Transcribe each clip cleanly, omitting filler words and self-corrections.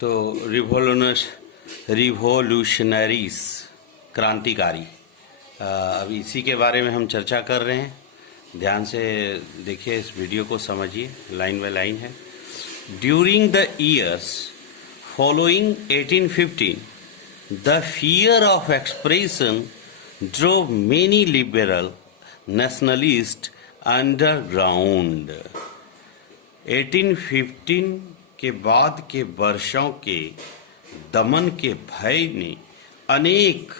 तो रिवॉल्यूशनरीज क्रांतिकारी, अब इसी के बारे में हम चर्चा कर रहे हैं। ध्यान से देखिए, इस वीडियो को समझिए, लाइन बाय लाइन है। During the years following 1815 the fear of expression drove many liberal nationalist underground. 1815 के बाद के वर्षों के दमन के भय ने अनेक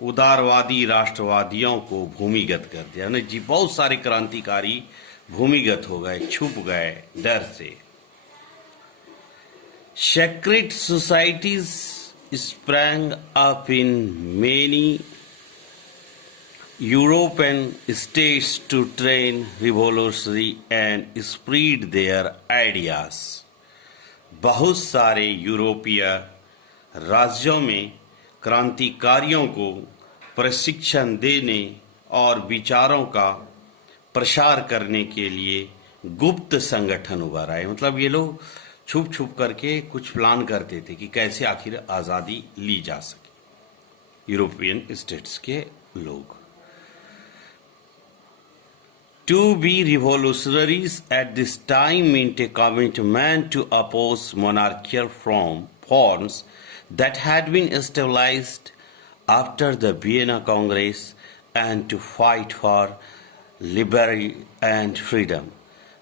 उदारवादी राष्ट्रवादियों को भूमिगत कर दिया। यानी जी बहुत सारे क्रांतिकारी भूमिगत हो गए, छुप गए डर से। Secret societies sprang up in many European states to train revolutionary and spread their ideas। बहुत सारे यूरोपीय राज्यों में क्रांतिकारियों को प्रशिक्षण देने और विचारों का प्रसार करने के लिए गुप्त संगठन उभर आए। मतलब ये लोग छुप छुप करके कुछ प्लान करते थे कि कैसे आखिर आज़ादी ली जा सके, यूरोपियन स्टेट्स के लोग। To be revolutionaries at this time meant a commitment to oppose monarchical forms that had been established after the Vienna Congress and to fight for liberty and freedom.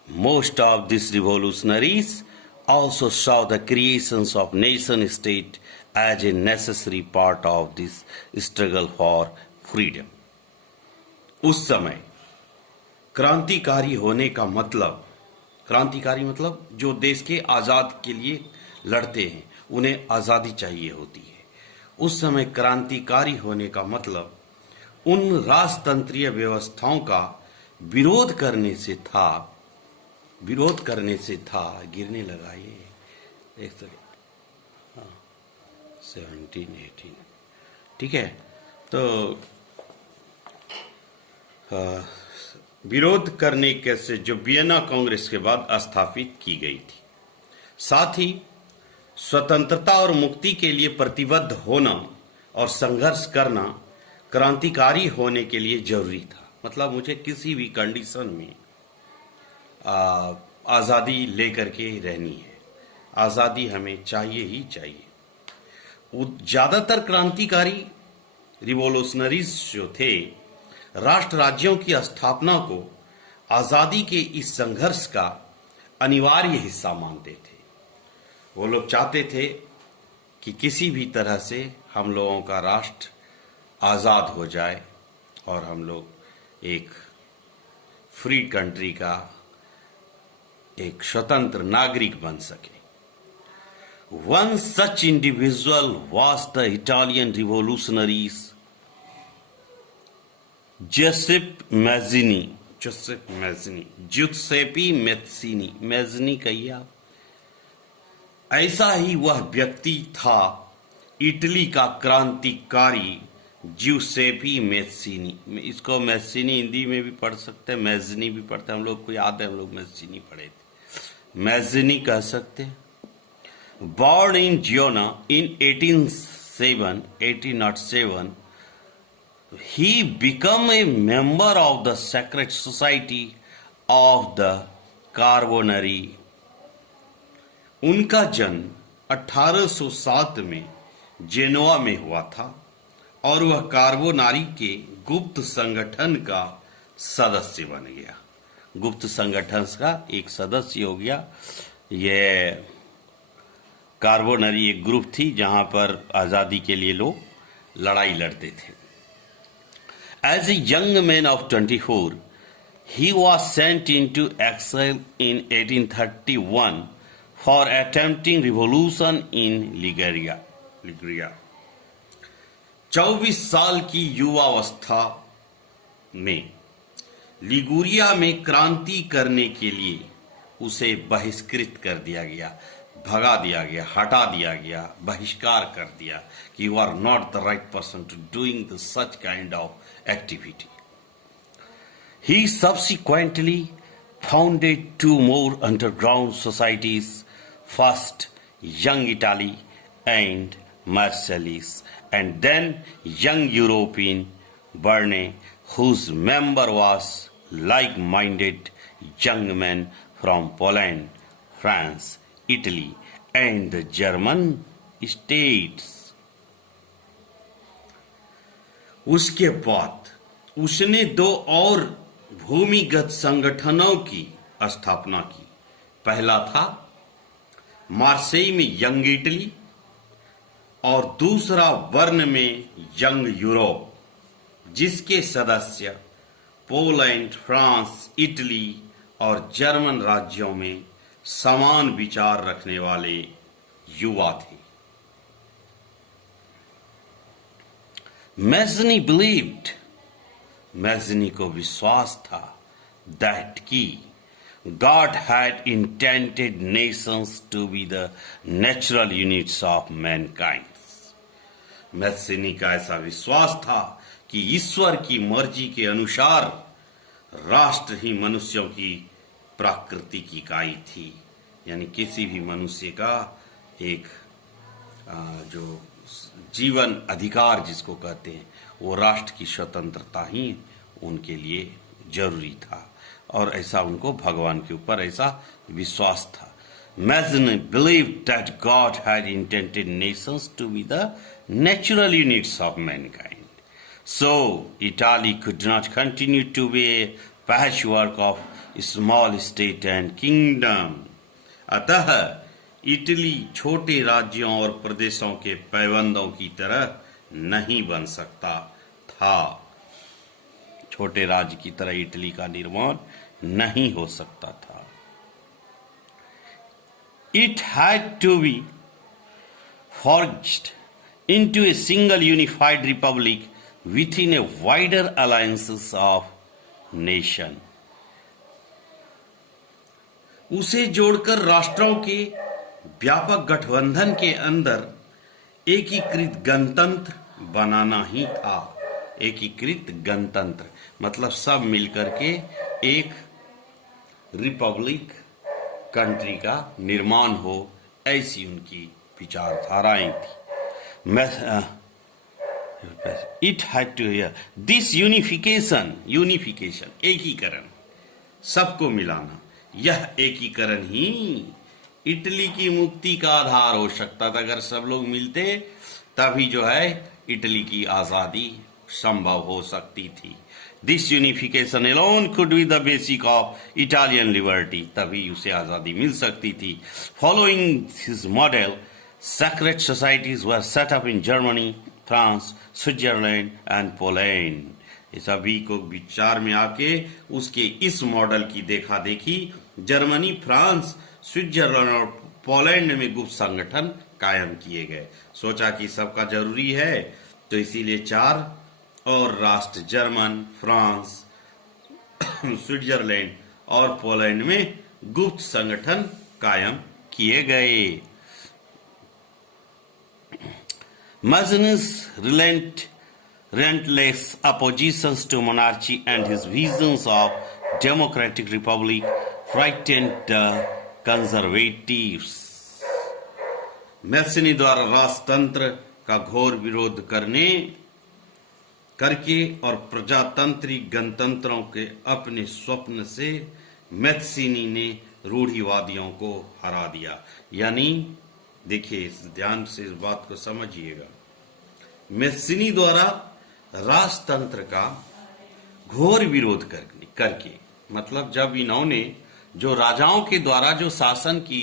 Most of these revolutionaries also saw the creations of nation-state as a necessary part of this struggle for freedom. उस समय क्रांतिकारी होने का मतलब, क्रांतिकारी मतलब जो देश के आज़ाद के लिए लड़ते हैं, उन्हें आज़ादी चाहिए होती है। उस समय क्रांतिकारी होने का मतलब उन राजतंत्रीय व्यवस्थाओं का विरोध करने से था, गिरने लगा ये एक सेकेंड, 1718, ठीक है। तो विरोध करने कैसे जो वियना कांग्रेस के बाद स्थापित की गई थी। साथ ही स्वतंत्रता और मुक्ति के लिए प्रतिबद्ध होना और संघर्ष करना क्रांतिकारी होने के लिए जरूरी था। मतलब मुझे किसी भी कंडीशन में आज़ादी लेकर के रहनी है, आज़ादी हमें चाहिए ही चाहिए। ज़्यादातर क्रांतिकारी रिवॉल्यूशनरीज जो थे, राष्ट्र राज्यों की स्थापना को आज़ादी के इस संघर्ष का अनिवार्य हिस्सा मानते थे। वो लोग चाहते थे कि किसी भी तरह से हम लोगों का राष्ट्र आज़ाद हो जाए और हम लोग एक फ्री कंट्री का एक स्वतंत्र नागरिक बन सके। One such individual was the Italian revolutionaries Giuseppe Mazzini, मैज़नी कहिए आप। ऐसा ही वह व्यक्ति था, इटली का क्रांतिकारी ज्यूसेपी मैज़नी। इसको मैज़नी हिंदी में भी पढ़ सकते हैं, मैज़नी भी पढ़ते हैं, हम लोग को याद है, हम लोग मैज़नी पढ़े थे, मैज़नी कह सकते हैं। Born in Genoa in 1807, he became a member of the Secret Society of the Carbonari। उनका जन्म 1807 में जेनोआ में हुआ था और वह कार्बोनारी के गुप्त संगठन का सदस्य बन गया। गुप्त संगठन का एक सदस्य हो गया। यह कार्बोनरी एक ग्रुप थी जहां पर आज़ादी के लिए लोग लड़ाई लड़ते थे। As a young man of 24, he was sent into exile in 1831 for attempting revolution in Liguria। 24 साल की युवावस्था में लिगुरिया में क्रांति करने के लिए उसे बहिष्कृत कर दिया गया, भगा दिया गया, हटा दिया गया, बहिष्कार कर दिया कि you are not the right person to doing the such kind of activity. He subsequently founded two more underground societies, first young Italy and Marcellus, and then young European Berne, whose member was like-minded young men from Poland, France, Italy, and the German states. उसके बाद उसने दो और भूमिगत संगठनों की स्थापना की। पहला था मार्सेई में यंग इटली और दूसरा बर्न में यंग यूरोप, जिसके सदस्य पोलैंड, फ्रांस, इटली और जर्मन राज्यों में समान विचार रखने वाले युवा थे। मैज़नी बिलीव्ड, मैज़नी को विश्वास था that कि God had intended nations to be the natural units of mankind. मैज़नी का ऐसा विश्वास था कि ईश्वर की मर्जी के अनुसार राष्ट्र ही मनुष्यों की प्राकृतिक इकाई थी, यानी किसी भी मनुष्य का एक जो जीवन अधिकार जिसको कहते हैं, वो राष्ट्र की स्वतंत्रता ही उनके लिए जरूरी था, और ऐसा उनको भगवान के ऊपर ऐसा विश्वास था। Mazzini believed that God had intended nations to be the natural units of mankind. So, Italy could not continue to be a patchwork of small state and kingdom. अतः इटली छोटे राज्यों और प्रदेशों के पैबंदों की तरह नहीं बन सकता था। छोटे राज्य की तरह इटली का निर्माण नहीं हो सकता था। It had to be forged into a single unified republic within a wider alliances of nation. उसे जोड़कर राष्ट्रों के व्यापक गठबंधन के अंदर एकीकृत गणतंत्र बनाना ही था। एकीकृत गणतंत्र मतलब सब मिलकर के एक रिपब्लिक कंट्री का निर्माण हो, ऐसी उनकी विचारधाराएं थी। It had to this unification एकीकरण, सबको मिलाना, यह एकीकरण ही इटली की मुक्ति का आधार हो सकता था। अगर सब लोग मिलते तभी जो है इटली की आजादी संभव हो सकती थी। This unification alone could be the basic of Italian liberty, तभी उसे आजादी मिल सकती थी। Following his model, secret societies were set up in Germany, France, Switzerland and Poland. सभी को विचार में आके उसके इस मॉडल की देखा देखी जर्मनी, फ्रांस, स्विट्जरलैंड और पोलैंड में गुप्त संगठन कायम किए गए। सोचा कि सबका जरूरी है, तो इसीलिए 4 और राष्ट्र जर्मन, फ्रांस, स्विट्जरलैंड और पोलैंड में गुप्त संगठन कायम किए गए। Mazzini's relentless oppositions to monarchy and his visions of democratic republic frightened the conservatives. मैज़नी द्वारा राजतंत्र का घोर विरोध करके और प्रजातांत्रिक गणतंत्रों के अपने स्वप्न से मैज़नी ने रूढ़िवादियों को हरा दिया। यानी देखिए, ध्यान से इस बात को समझिएगा, मैज़नी द्वारा राजतंत्र का घोर विरोध करके मतलब जब इन्होंने जो राजाओं के द्वारा जो शासन की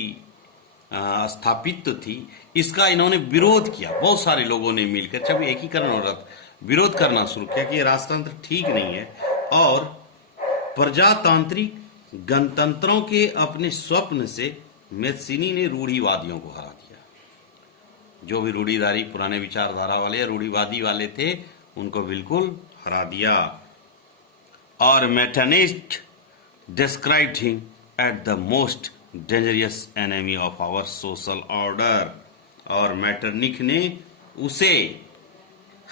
स्थापित्व थी, इसका इन्होंने विरोध किया। बहुत सारे लोगों ने मिलकर जब एकीकरण हो रहा था, विरोध करना शुरू किया कि राजतंत्र ठीक नहीं है, और प्रजातांत्रिक गणतंत्रों के अपने स्वप्न से मैज़नी ने रूढ़िवादियों को हरा दिया। जो भी रूढ़िधारी पुराने विचारधारा वाले या रूढ़िवादी वाले थे, उनको बिल्कुल हरा दिया। और मेटरनिस्ट described him as the most dangerous enemy of our social order, और मैटरनिक ने उसे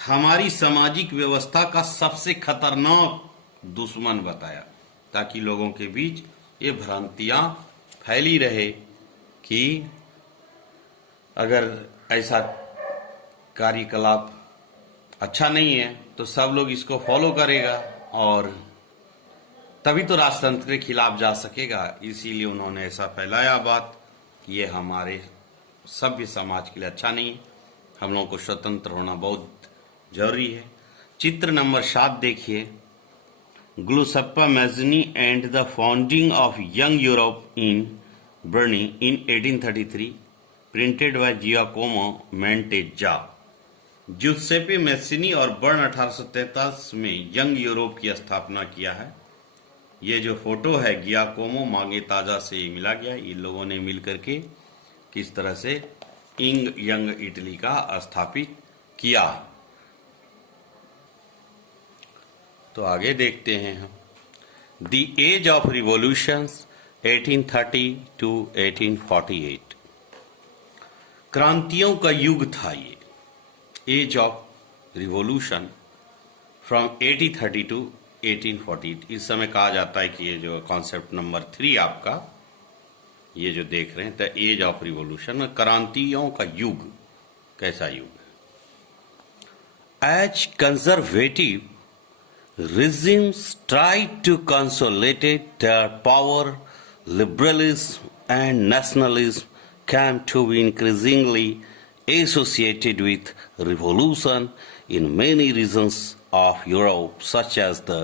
हमारी सामाजिक व्यवस्था का सबसे खतरनाक दुश्मन बताया, ताकि लोगों के बीच ये भ्रांतियां फैली रहे कि अगर ऐसा कार्यकलाप अच्छा नहीं है तो सब लोग इसको फॉलो करेगा और तभी तो राजतंत्र के खिलाफ जा सकेगा। इसीलिए उन्होंने ऐसा फैलाया बात कि ये हमारे सभ्य समाज के लिए अच्छा नहीं है, हम लोगों को स्वतंत्र होना बहुत जरूरी है। चित्र नंबर 7 देखिए, Giuseppe Mazzini and the founding of Young Europe in Berne in 1833, printed by Giacomo Mantegazza. Giuseppe Mazzini और बर्न 1843 में यंग यूरोप की स्थापना किया है। ये जो फोटो है गियाकोमो मांगेताजा से मिला गया। इन लोगों ने मिल करके किस तरह से यंग इटली का स्थापित किया। तो आगे देखते हैं हम, the age of revolutions 1830 to 1848। क्रांतियों का युग था ये, age of revolution from 1830 to 1848। इस समय कहा जाता है कि ये जो कॉन्सेप्ट नंबर 3 आपका ये जो देख रहे हैं, द एज ऑफ रिवॉल्यूशन, क्रांतियों का युग। कैसा युग? Age conservative regimes tried to consolidate their power, liberalism and nationalism came to be increasingly associated with revolution in many regions of Europe, such as the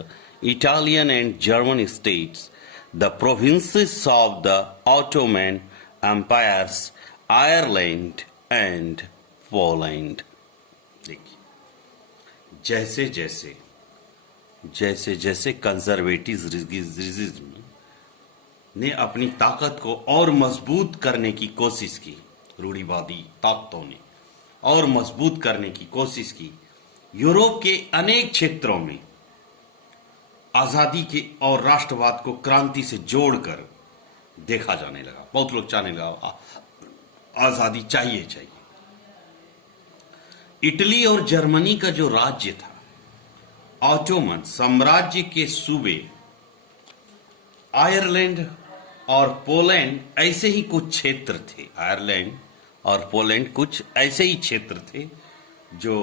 Italian and German states, the provinces of the Ottoman empires, Ireland and Poland. देखिए, जैसे जैसे conservative रिजिज्म ने अपनी ताकत को और मजबूत करने की कोशिश की, रूढ़िवादी ताकतों ने और मजबूत करने की कोशिश की, यूरोप के अनेक क्षेत्रों में आजादी के और राष्ट्रवाद को क्रांति से जोड़कर देखा जाने लगा। बहुत लोग चाहने लगा आजादी चाहिए। इटली और जर्मनी का जो राज्य था, ऑटोमन साम्राज्य के सूबे, आयरलैंड और पोलैंड ऐसे ही कुछ क्षेत्र थे। आयरलैंड और पोलैंड कुछ ऐसे ही क्षेत्र थे जो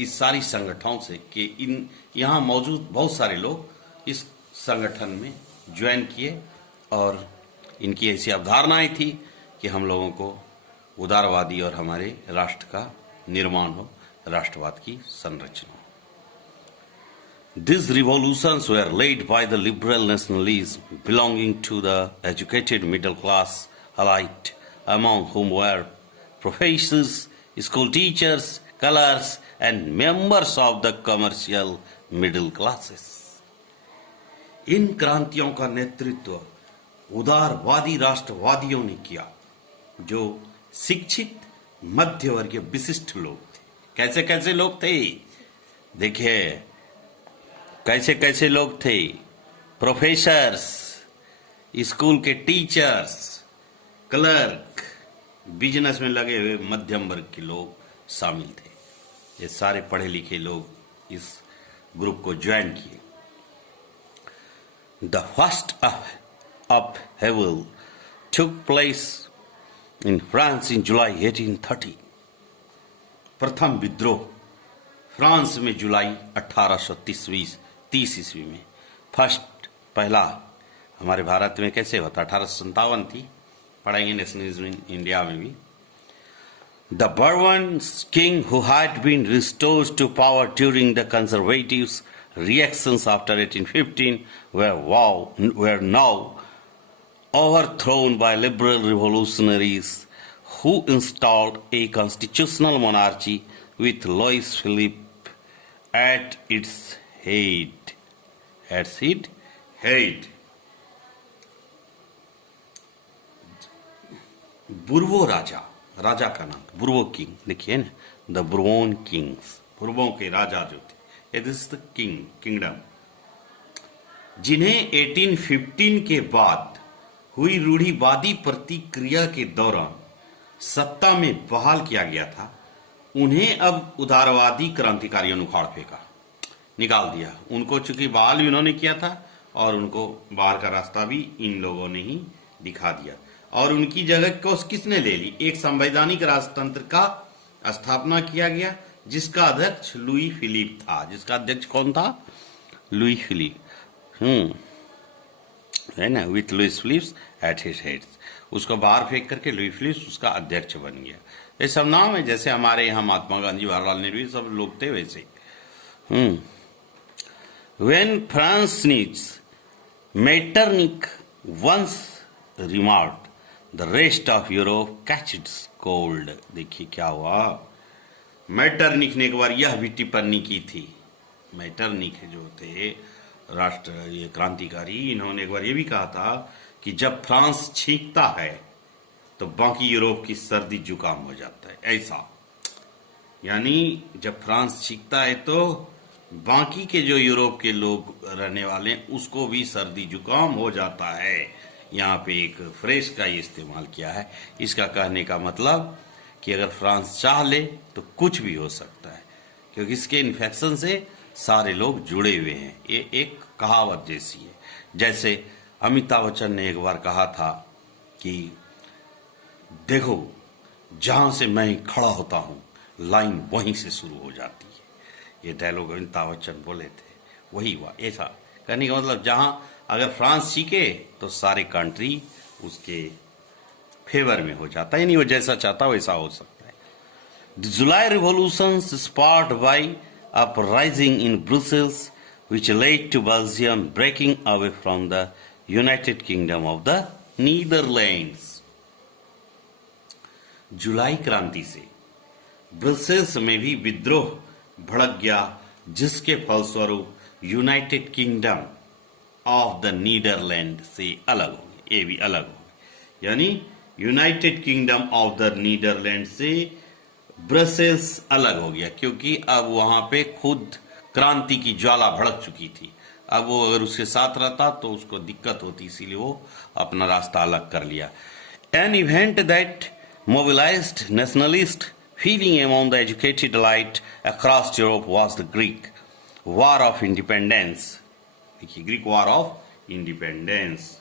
इस सारी संगठनों से कि यहाँ मौजूद बहुत सारे लोग इस संगठन में ज्वाइन किए और इनकी ऐसी अवधारणाएं थी कि हम लोगों को उदारवादी और हमारे राष्ट्र का निर्माण हो, राष्ट्रवाद की संरचना। These revolutions were led by the liberal nationalism belonging to the educated middle class elite, among whom were professors, school teachers, clerks, and members of the commercial middle classes. इन क्रांतियों का नेतृत्व उदारवादी राष्ट्रवादियों ने किया, जो शिक्षित मध्यवर्गीय विशिष्ट लोग थे। कैसे कैसे लोग थे? देखिए कैसे कैसे लोग थे। प्रोफेसर्स, स्कूल के टीचर्स, क्लर्क, बिजनेस में लगे हुए मध्यम वर्ग के लोग शामिल थे। ये सारे पढ़े लिखे लोग इस ग्रुप को ज्वाइन किए। The first upheaval took place in France in July 1830. प्रथम विद्रोह फ्रांस में जुलाई 1830 ईस्वी में। फर्स्ट पहला हमारे भारत में कैसे होता? 1857 थी, पढ़ेंगे नेशनलिज्म इन इंडिया में भी। The Bourbon king, who had been restored to power during the conservatives' reactions after 1815, were now overthrown by liberal revolutionaries who installed a constitutional monarchy with Louis Philippe at its head. बुर्बो राजा का नाम बुर्बो king, देखिए ना, the बुर्बोन Kings, बुर्बों के राजा जो थे, it is the kingdom, जिन्हें 1815 के बाद हुई रूढ़िवादी प्रतिक्रिया के दौरान सत्ता में बहाल किया गया था, उन्हें अब उदारवादी क्रांतिकारियों ने उखाड़ फेंका, निकाल दिया। उनको चूंकि बहाल भी उन्होंने किया था और उनको बाहर का रास्ता भी इन लोगों ने ही दिखा दिया। और उनकी जगह को किसने ले ली? एक संवैधानिक राजतंत्र का स्थापना किया गया जिसका अध्यक्ष लुई फिलिप था। जिसका अध्यक्ष कौन था? Louis Philippe. है ना, with Louis Philips at his head. उसको बाहर फेंक करके लुई फिलिप्स उसका अध्यक्ष बन गया। ये सब नाम है, जैसे हमारे यहाँ महात्मा गांधी, जवाहरलाल नेहरू, सब लोग थे वैसे। When Francis Metternich once remarked, the rest of Europe catches cold. देखिए क्या हुआ। मेटरनिक ने एक बार यह भी टिप्पणी की थी। मेटरनिक जो थे ये क्रांतिकारी, इन्होंने एक बार ये भी कहा था कि जब फ्रांस छींकता है तो बाकी यूरोप की सर्दी जुकाम हो जाता है। ऐसा यानी जब फ्रांस छींकता है तो बाकी के जो यूरोप के लोग रहने वाले हैं उसको भी सर्दी जुकाम हो जाता है। यहाँ पे एक फ्रेज का ये इस्तेमाल किया है। इसका कहने का मतलब कि अगर फ्रांस चाह ले तो कुछ भी हो सकता है, क्योंकि इसके इन्फेक्शन से सारे लोग जुड़े हुए हैं। ये एक कहावत जैसी है। जैसे अमिताभ बच्चन ने एक बार कहा था कि देखो, जहां से मैं खड़ा होता हूं लाइन वहीं से शुरू हो जाती है। ये डायलॉग अमिताभ बच्चन बोले थे, वही हुआ। ऐसा कहने का मतलब जहां अगर फ्रांस सीखे तो सारे कंट्री उसके फेवर में हो जाता है, यानी वो जैसा चाहता वैसा हो सकता है। The July revolution sparked by uprising in Brussels which led to Belgium breaking away from the United Kingdom of the Netherlands. जुलाई क्रांति से ब्रसेल्स में भी विद्रोह भड़क गया, जिसके फलस्वरूप United Kingdom of the Netherlands से अलग हो गए। ये भी अलग हो गए, यानी United Kingdom of the Netherlands से ब्रसेल्स अलग हो गया, क्योंकि अब वहां पे खुद क्रांति की ज्वाला भड़क चुकी थी। अब वो अगर उसके साथ रहता तो उसको दिक्कत होती, इसीलिए वो अपना रास्ता अलग कर लिया। An event that mobilized nationalist feeling among the educated elite across Europe was the Greek War of Independence. देखिए, ग्रीक वॉर ऑफ इंडिपेंडेंस।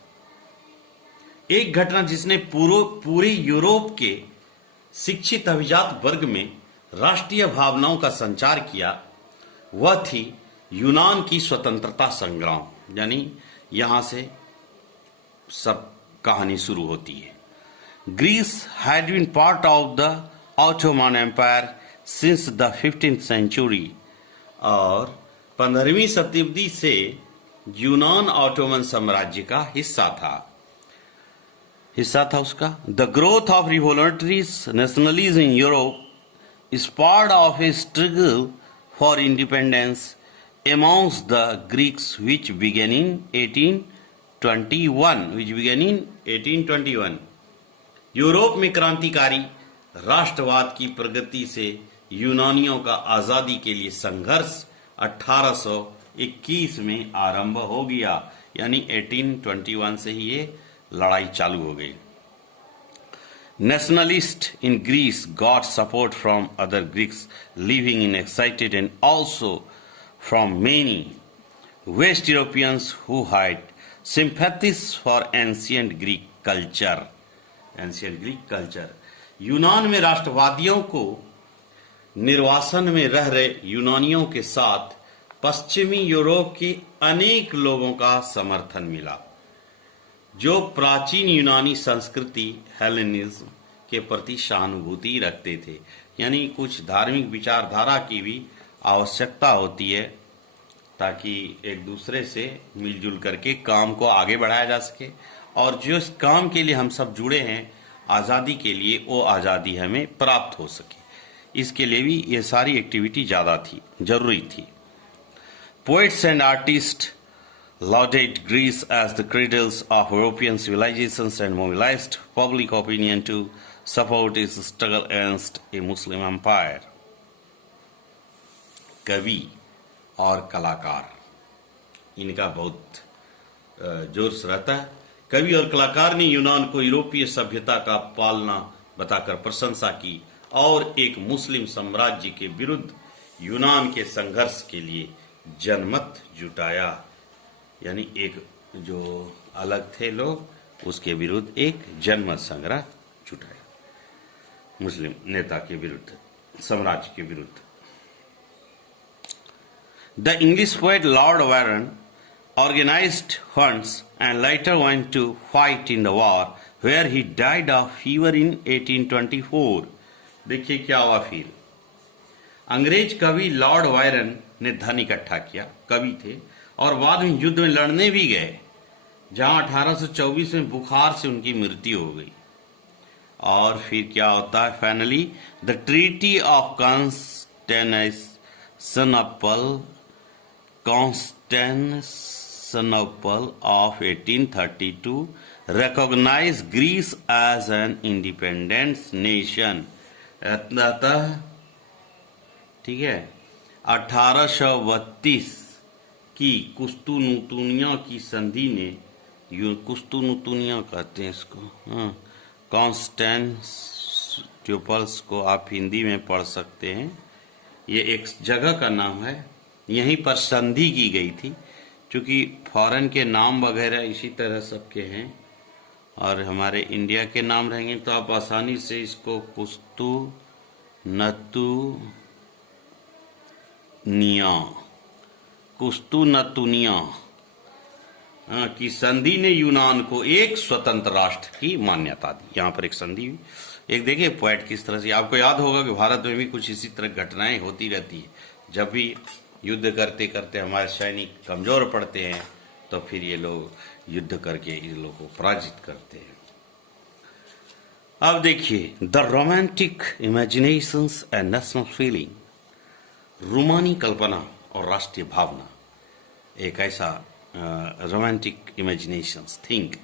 एक घटना जिसने पूरे यूरोप के शिक्षित अभिजात वर्ग में राष्ट्रीय भावनाओं का संचार किया, वह थी यूनान की स्वतंत्रता संग्राम। यानी यहां से सब कहानी शुरू होती है। Greece had been part of the Ottoman Empire since the 15th century, और 15वीं शताब्दी से यूनान ऑटोमन साम्राज्य का हिस्सा था उसका। The growth of revolutionary nationalism in Europe is part of a struggle for independence amongst the Greeks which began in 1821। Europe में क्रांतिकारी राष्ट्रवाद की प्रगति से यूनानियों का आजादी के लिए संघर्ष 1821 में आरंभ हो गया, यानी 1821 से ही ये लड़ाई चालू हो गई। Nationalists in Greece got support from other Greeks living in excited and also from many West Europeans who had sympathies for ancient Greek culture. यूनान में राष्ट्रवादियों को निर्वासन में रह रहे यूनानियों के साथ पश्चिमी यूरोप के अनेक लोगों का समर्थन मिला, जो प्राचीन यूनानी संस्कृति हेलेनिज्म के प्रति सहानुभूति रखते थे। यानी कुछ धार्मिक विचारधारा की भी आवश्यकता होती है ताकि एक दूसरे से मिलजुल करके काम को आगे बढ़ाया जा सके, और जो इस काम के लिए हम सब जुड़े हैं आज़ादी के लिए, वो आज़ादी हमें प्राप्त हो सके, इसके लिए भी ये सारी एक्टिविटी ज़्यादा थी, जरूरी थी। Poets and artist lauded Greece as the cradles of European civilizations and mobilized public opinion to support its struggle against a Muslim empire. कवि और कलाकार, इनका बहुत जोर रहता है। कवि और कलाकार ने यूनान को यूरोपीय सभ्यता का पालना बताकर प्रशंसा की और एक मुस्लिम साम्राज्य के विरुद्ध यूनान के संघर्ष के लिए जनमत जुटाया। यानी एक जो अलग थे लोग उसके विरुद्ध एक जनमत संग्रह जुटाया, मुस्लिम नेता के विरुद्ध, साम्राज्य के विरुद्ध। The English poet Lord Byron organized funds and later went to fight in the war, where he died of fever in 1824. देखिए क्या हुआ फिर। अंग्रेज कवि लॉर्ड वायरन ने धन इकट्ठा किया, कवि थे, और बाद में युद्ध में लड़ने भी गए, जहां 1824 में बुखार से उनकी मृत्यु हो गई। और फिर क्या होता है, finally the treaty of Constantinople of 1832 recognized Greece as an independent nation। अतः ठीक है, 1832 की कुस्तुनुतुनिया की संधि ने, कुस्तुनुतुनिया कहते हैं इसको, कॉन्स्टेंटिनोपल्स को आप हिंदी में पढ़ सकते हैं, ये एक जगह का नाम है, यहीं पर संधि की गई थी। क्योंकि फॉरेन के नाम वगैरह इसी तरह सबके हैं और हमारे इंडिया के नाम रहेंगे, तो आप आसानी से इसको कुस्तुनतुनिया की संधि ने यूनान को एक स्वतंत्र राष्ट्र की मान्यता दी। यहाँ पर एक संधि हुई। एक देखिए पोएट किस तरह से, आपको याद होगा कि भारत में भी कुछ इसी तरह घटनाएं होती रहती है। जब भी युद्ध करते करते हमारे सैनिक कमजोर पड़ते हैं तो फिर ये लोग युद्ध करके इन लोगों को पराजित करते हैं। अब देखिए, the romantic imaginations and national feeling, रूमानी कल्पना और राष्ट्रीय भावना। एक ऐसा रोमांटिक इमेजिनेशंस, थिंक,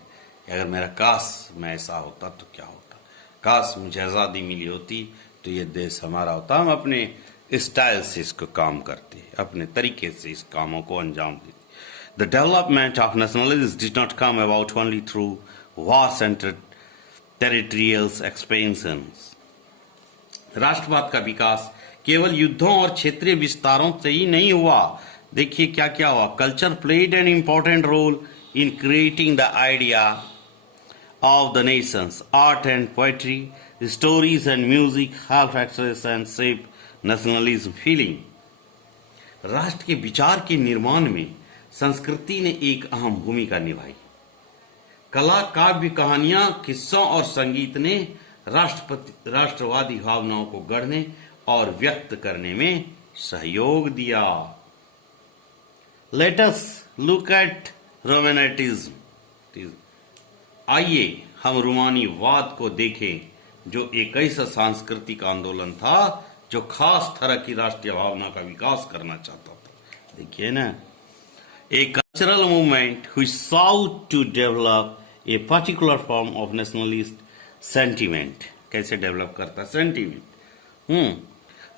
अगर मेरा काश मैं ऐसा होता तो क्या होता, काश मुझे आज़ादी मिली होती तो ये देश हमारा होता। हम अपने स्टाइल से इसको काम करते हैं, अपने तरीके से इस कामों को अंजाम देते। The development of nationalism did not come about only through vast and territorial expansions. राष्ट्रवाद का विकास केवल युद्धों और क्षेत्रीय विस्तारों से ही नहीं हुआ। देखिए क्या क्या हुआ। Culture played an important role in creating the idea of the nations. Art and poetry, stories and music have expressed and shaped nationalism feeling. राष्ट्र के विचार के निर्माण में संस्कृति ने एक अहम भूमिका निभाई। कला, काव्य, कहानियां, किस्सों और संगीत ने राष्ट्रवादी भावनाओं को गढ़ने और व्यक्त करने में सहयोग दिया। Let us look at Romanticism. आइए हम रूमानीवाद को देखें, जो एक ऐसा सांस्कृतिक आंदोलन था जो खास तरह की राष्ट्रीय भावना का विकास करना चाहता था। देखिए ना, a cultural movement which sought to develop a particular form of nationalist sentiment. कैसे डेवलप करता sentiment.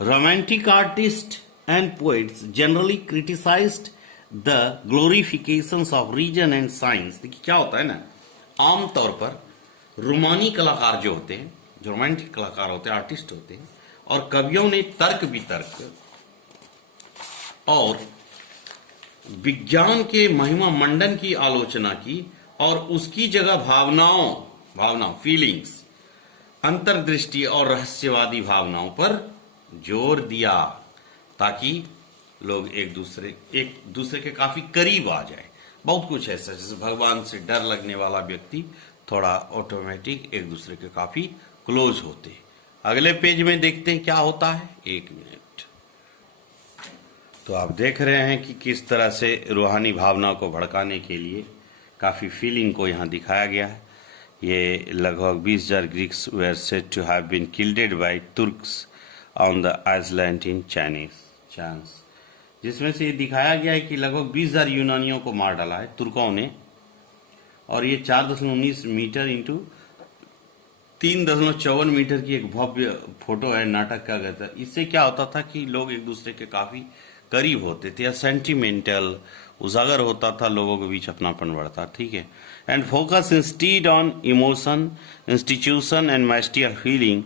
Romantic artists and poets generally criticized the glorifications of reason and science. देखिए क्या होता है ना, आमतौर पर रोमानी कलाकार जो होते हैं, जो रोमांटिक कलाकार होते हैं, आर्टिस्ट होते हैं, और कवियों ने तर्क वितर्क और विज्ञान के महिमा मंडन की आलोचना की और उसकी जगह भावना फीलिंग्स, अंतर्दृष्टि और रहस्यवादी भावनाओं पर जोर दिया, ताकि लोग एक दूसरे के काफी करीब आ जाए। बहुत कुछ ऐसा, जैसे भगवान से डर लगने वाला व्यक्ति थोड़ा ऑटोमेटिक एक दूसरे के काफी क्लोज होते हैं। अगले पेज में देखते हैं क्या होता है। एक मिनट। तो आप देख रहे हैं कि किस तरह से रूहानी भावना को भड़काने के लिए काफी फीलिंग को यहाँ दिखाया गया है। ये लगभग 20,000 Greeks were said to have been killed by Turks on the island in chance, जिसमें से ये दिखाया गया है कि लगभग 20,000 यूनानियों को मार डाला है तुर्कों ने। और ये 4.19 मीटर इंटू 3.54 मीटर की एक भव्य फोटो है, नाटक का गया था। इससे क्या होता था कि लोग एक दूसरे के काफी करीब होते थे, या सेंटिमेंटल उजागर होता था, लोगों के बीच अपनापन बढ़ता। ठीक है। And focus instead on emotion, institution and mystical feeling,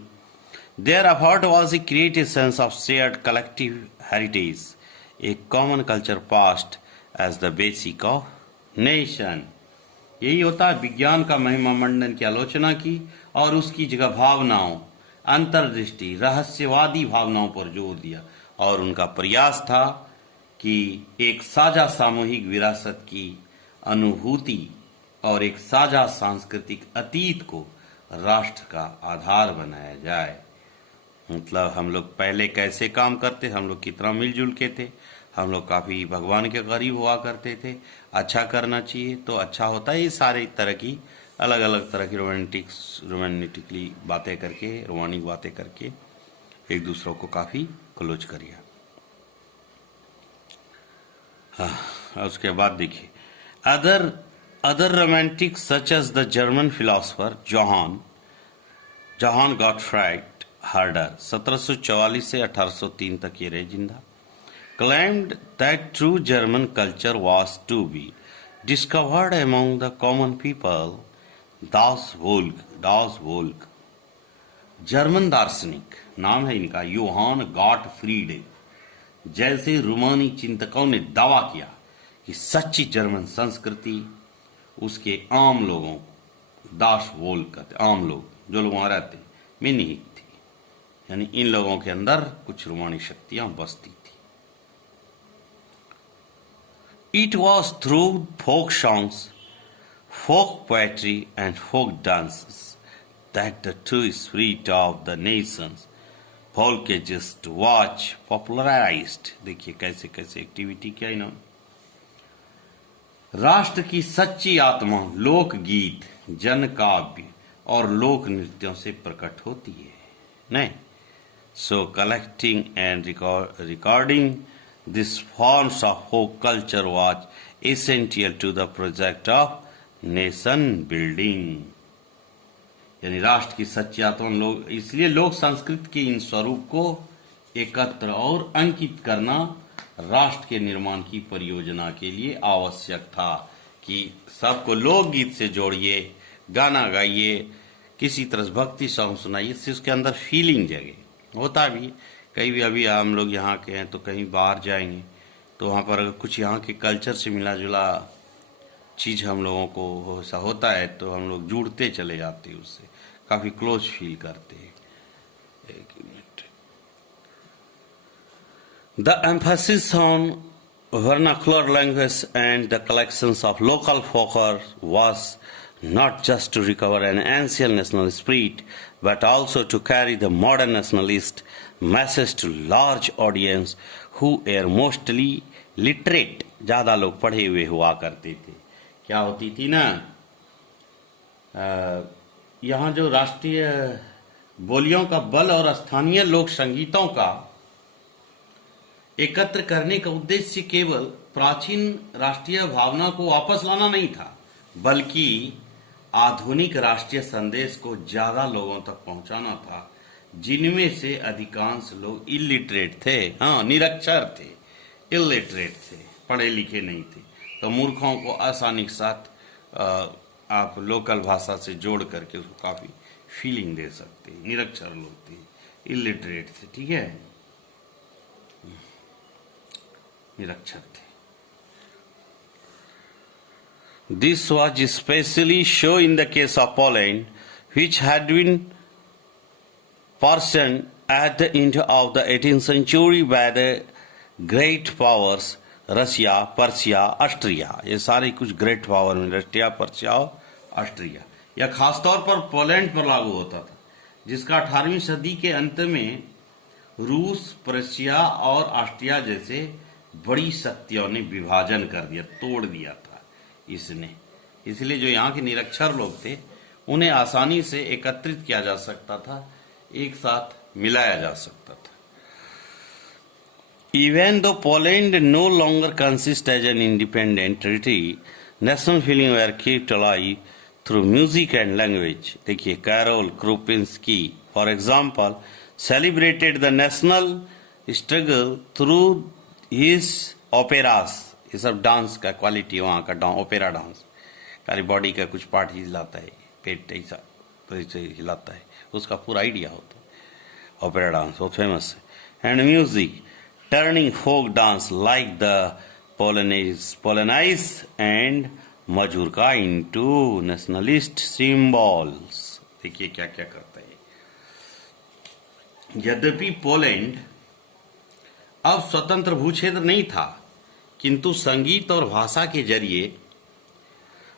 their effort was to create a sense of shared collective heritage, a common culture past as the basic of nation। यही होता है, विज्ञान का महिमा मंडन की आलोचना की और उसकी जगह भावनाओं, अंतर्दृष्टि, रहस्यवादी भावनाओं पर जोर दिया। और उनका प्रयास था कि एक साझा सामूहिक विरासत की अनुभूति और एक साझा सांस्कृतिक अतीत को राष्ट्र का आधार बनाया जाए। मतलब हम लोग पहले कैसे काम करते, हम लोग कितना मिलजुल के थे, हम लोग काफ़ी भगवान के करीब हुआ करते थे, अच्छा करना चाहिए तो अच्छा होता है। ये सारे तरह की अलग अलग तरह की रोमांटिकली बातें करके, रोमानिक बातें करके एक दूसरों को काफ़ी क्लोज करिए। हाँ, और उसके बाद देखिए other other romantic such as the German philosopher Johann Gottfried Herder 1744 से 1803 तक ये रहे जिंदा, claimed that true German culture was to be discovered among the common people, das Volk। German दार्शनिक नाम है इनका योहान गॉटफ्रीड। जैसे रोमानी चिंतकों ने दावा किया कि सच्ची जर्मन संस्कृति उसके आम लोगों, दास वोल्क कहते, आम लोग जो लोग वहां रहते में निहित थी, यानी इन लोगों के अंदर कुछ रोमानी शक्तियां बसती थी। It was through folk songs, folk poetry and folk dances that the true spirit of the nations folkages was popularized। देखिए कैसे कैसे एक्टिविटी किया इन्होंने। राष्ट्र की सच्ची आत्मा लोकगीत, जन काव्य और लोक नृत्यों से प्रकट होती है, नहीं? So collecting and recording these forms of folk culture was essential to the project of nation building। यानी राष्ट्र की सच्ची आत्मा लोग, इसलिए लोक संस्कृति के इन स्वरूप को एकत्र और अंकित करना राष्ट्र के निर्माण की परियोजना के लिए आवश्यक था कि सबको लोकगीत से जोड़िए, गाना गाइए, किसी तरह से भक्ति सॉन्ग सुनाइए, इससे उसके अंदर फीलिंग जगे। होता भी कहीं भी, अभी हम लोग यहाँ के हैं तो कहीं बाहर जाएंगे तो वहाँ पर अगर कुछ यहाँ के कल्चर से मिला जुला चीज़ हम लोगों को ऐसा होता है तो हम लोग जुड़ते चले जाते हैं, उससे काफ़ी क्लोज फील करते हैं। एक minute. The emphasis on vernacular language and the collections of local folklore was not just to recover an ancient national spirit, but also to carry the modern nationalist message to large audience who were mostly literate। ज़्यादा लोग पढ़े हुए हुआ करते थे। क्या होती थी ना, यहाँ जो राष्ट्रीय बोलियों का बल और स्थानीय लोक संगीतों का एकत्र करने का उद्देश्य केवल प्राचीन राष्ट्रीय भावना को वापस लाना नहीं था, बल्कि आधुनिक राष्ट्रीय संदेश को ज्यादा लोगों तक पहुंचाना था, जिनमें से अधिकांश लोग इलिटरेट थे। हाँ, निरक्षर थे, इलिटरेट थे, पढ़े लिखे नहीं थे। तो मूर्खों को आसानी के साथ आप लोकल भाषा से जोड़ करके उसको काफी फीलिंग दे सकते। निरक्षर लोग थे, इलिटरेट थे, ठीक है, निरक्षर थे। This was especially so in the case of Poland, which had been portioned at the end of the 18th century by the great powers Russia, Persia, Austria. ये सारे कुछ ग्रेट पावर में रशिया, पर्शिया और Austria. यह खासतौर पर Poland पर लागू होता था, जिसका 18वीं सदी के अंत में रूस, पर्शिया और ऑस्ट्रिया जैसे बड़ी शक्तियों ने विभाजन कर दिया, तोड़ दिया था इसने। इसलिए जो यहाँ के निरक्षर लोग थे उन्हें आसानी से एकत्रित किया जा सकता था, एक साथ मिलाया जा सकता था। Even though Poland no longer consists as an independent territory, national feeling were kept alive through music and language। देखिए, Karol Krupinski, for example, celebrated the national struggle through his operas। ये सब डांस का quality, वहाँ का opera dance, सारी body का कुछ part हिलाता है, पेट ऐसा तो ऐसे हिलाता है, उसका पूरा आइडिया होता है। ओपेरा डांस बहुत फेमस है। And music turning folk dance like the Polonaise and mazurka into nationalist symbols. देखिए क्या क्या करता है। यद्यपि पोलैंड अब स्वतंत्र भूक्षेत्र नहीं था, किंतु संगीत और भाषा के जरिए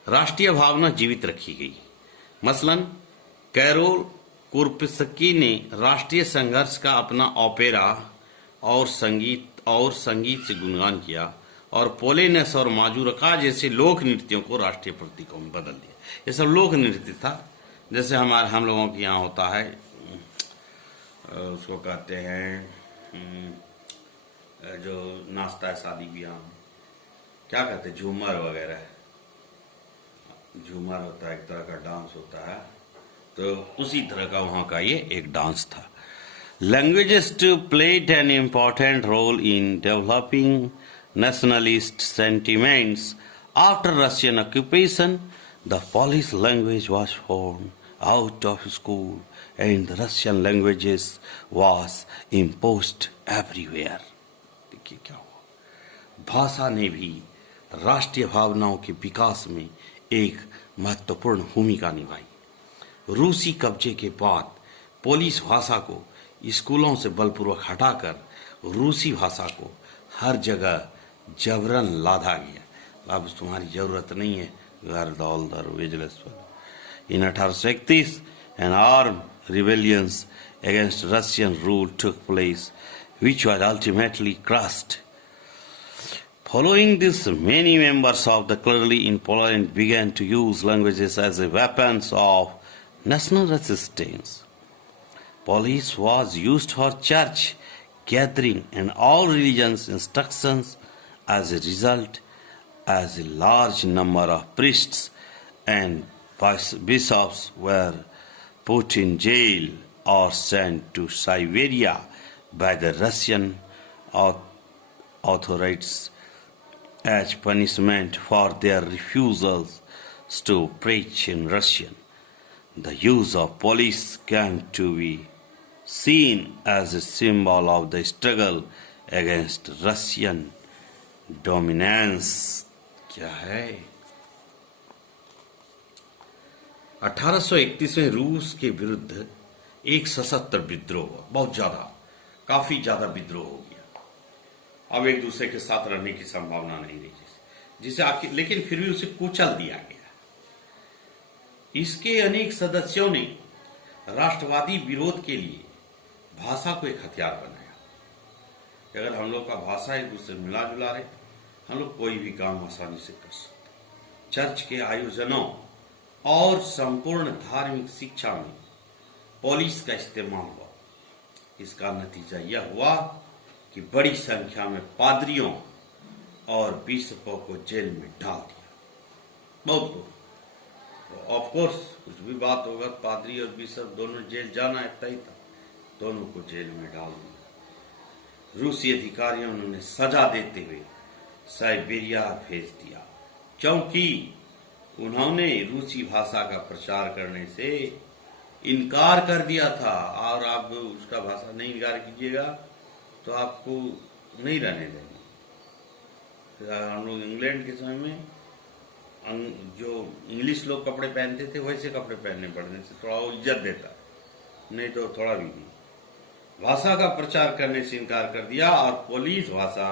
राष्ट्रीय भावना जीवित रखी गई। मसलन कैरोल कुर्पिस्की ने राष्ट्रीय संघर्ष का अपना ओपेरा और संगीत से गुणगान किया, और पोलेनस और माजूरका जैसे लोक नृत्यों को राष्ट्रीय प्रतीकों में बदल दिया। ये सब लोक नृत्य था, जैसे हम लोगों के यहाँ होता है, उसको कहते हैं जो नाचता है शादी ब्याह, क्या कहते हैं, झूमर वगैरह। झूमर होता है, एक तरह का डांस होता है, तो उसी तरह का वहाँ का ये एक डांस था। Languages played an important role in developing nationalist sentiments. After Russian occupation, the Polish language was formed out of school, and the Russian languages was imposed everywhere. देखिए क्या हुआ, भाषा ने भी राष्ट्रीय भावनाओं के विकास में एक महत्वपूर्ण भूमिका निभाई। रूसी कब्जे के बाद पोलिश भाषा को स्कूलों से बलपूर्वक हटाकर रूसी भाषा को हर जगह जबरन लादा गया। अब तुम्हारी जरूरत नहीं है, इन 1831 an armed rebellions against Russian rule took place, which was ultimately crushed. Following this, many members of the clergy in Poland began to use languages as a weapons of national resistance. Polish was used for church gathering and all religious instructions. As a result, as a large number of priests and bishops were put in jail or sent to Siberia by the Russian authorities as punishment for their refusals to preach in Russian. The use of Polish came to be seen as a symbol of the struggle against Russian dominance. क्या है? 1831 में रूस के विरुद्ध एक सशस्त्र विद्रोह हुआ, बहुत ज्यादा, काफी ज्यादा विद्रोह हो गया। अब एक दूसरे के साथ रहने की संभावना नहीं रही, जिसे आखिर, लेकिन फिर भी उसे कुचल दिया गया। इसके अनेक सदस्यों ने राष्ट्रवादी विरोध के लिए भाषा को एक हथियार बनाया। अगर हम लोग का भाषा एक दूसरे मिला जुला रहे, हम लोग कोई भी काम आसानी से कर सकते। चर्च के आयोजनों और संपूर्ण धार्मिक शिक्षा में पोलिश का इस्तेमाल हुआ। इसका नतीजा यह हुआ कि बड़ी संख्या में पादरियों और बिशपों को जेल में डाल दिया। बहुत लोग, ऑफ कोर्स कुछ भी बात होगा, पादरी और बिशप दोनों जेल जाना है, तय था, दोनों को जेल में डाल दिया। रूसी अधिकारियों ने उन्हें सजा देते हुए साइबेरिया भेज दिया, क्योंकि उन्होंने रूसी भाषा का प्रचार करने से इनकार कर दिया था। और आप उसका भाषा नहीं इनकार कीजिएगा तो आपको नहीं रहने देंगे। हम लोग इंग्लैंड के समय में जो इंग्लिश लोग कपड़े पहनते थे वैसे कपड़े पहनने पड़ने से थोड़ा वो इज्जत देता, नहीं तो थोड़ा भी नहीं। भाषा का प्रचार करने से इनकार कर दिया और पोलिश भाषा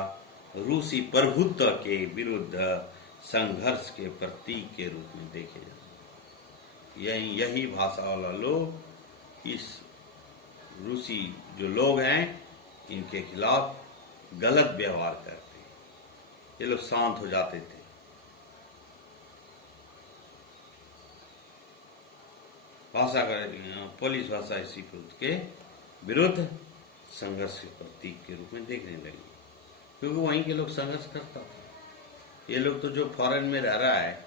रूसी प्रभुत्व के विरुद्ध संघर्ष के प्रतीक के रूप में देखे जाते। यही भाषा वाला लोग इस रूसी जो लोग हैं इनके खिलाफ गलत व्यवहार करते, ये लोग शांत हो जाते थे। भाषा का पोलिश भाषा इसी के विरुद्ध संघर्ष के प्रतीक के रूप में देखने लगी, क्योंकि वहीं के लोग संघर्ष करता था। ये लोग तो जो फॉरेन में रह रहा है,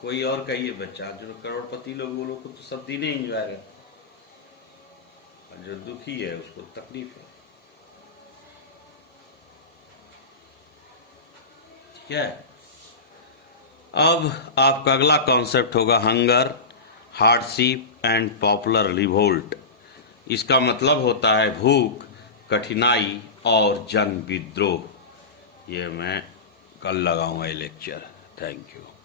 कोई और का ये बच्चा जो करोड़पति लोग, वो लोग को तो सब दिन एंजॉय रहता, और जो दुखी है उसको तकलीफ है। ठीक है। अब आपका अगला कॉन्सेप्ट होगा hunger, hardship and popular revolt. इसका मतलब होता है भूख, कठिनाई और जन विद्रोह। ये मैं कल लगाऊंगा ये लेक्चर, Thank you.